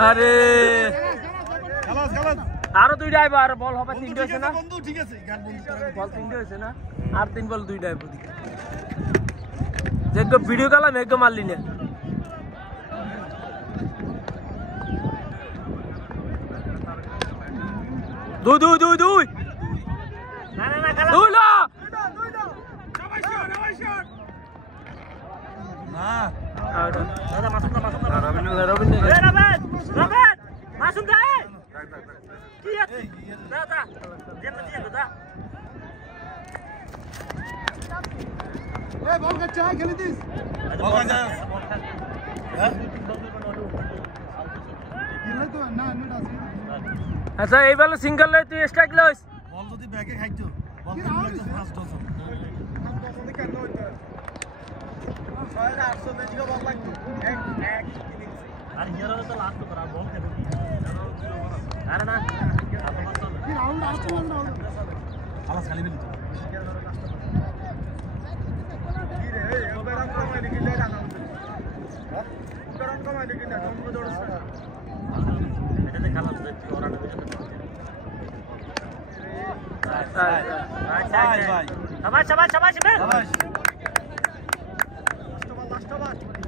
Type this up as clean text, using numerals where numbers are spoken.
আরে আরো দুইটা আইবো আর বল হবে তিনটা হইছে না বন্ধু ঠিক আছে গান বন্ধ করে বল তিনটা হইছে না আর তিন বল দুইটা আইবো দিকে যেগো ভিডিও কলা মেগো মারলি না দুই দুই দুই দুই না না না খেলা দুই না সবাই শট না দাদা মাসুম না রবিন এ রবিন মাসুম দা কি আছে দাদা যেতে দিয়ে দাদা এ বল কাচ্চা খেলি দিস বল কাচ্চা হ্যাঁ দিলে তো না নেট আছে আচ্ছা এই বল সিঙ্গেল লই তুই স্ট্রাইক লইস বল যদি ব্যাকে খাইতো বল কিন্তু ফার্স্ট ডজ কেন হইতো 800 বেশি বল লাগতো এক আর ইয়ারা তো লাস্ট করা বল খেলে আরে না কি রাউন্ড আসছে না আলাস খালি বিল কি রে ওবেরান কমাই লিখি দে রাখা হ্যাঁ ওবেরান কমাই লিখি দে জম্ব দৌড়ছ এটাতে খেলা হচ্ছে ওরাটা দিতে শাবাশ শাবাশ শাবাশ শাবাশ লাস্ট ওভার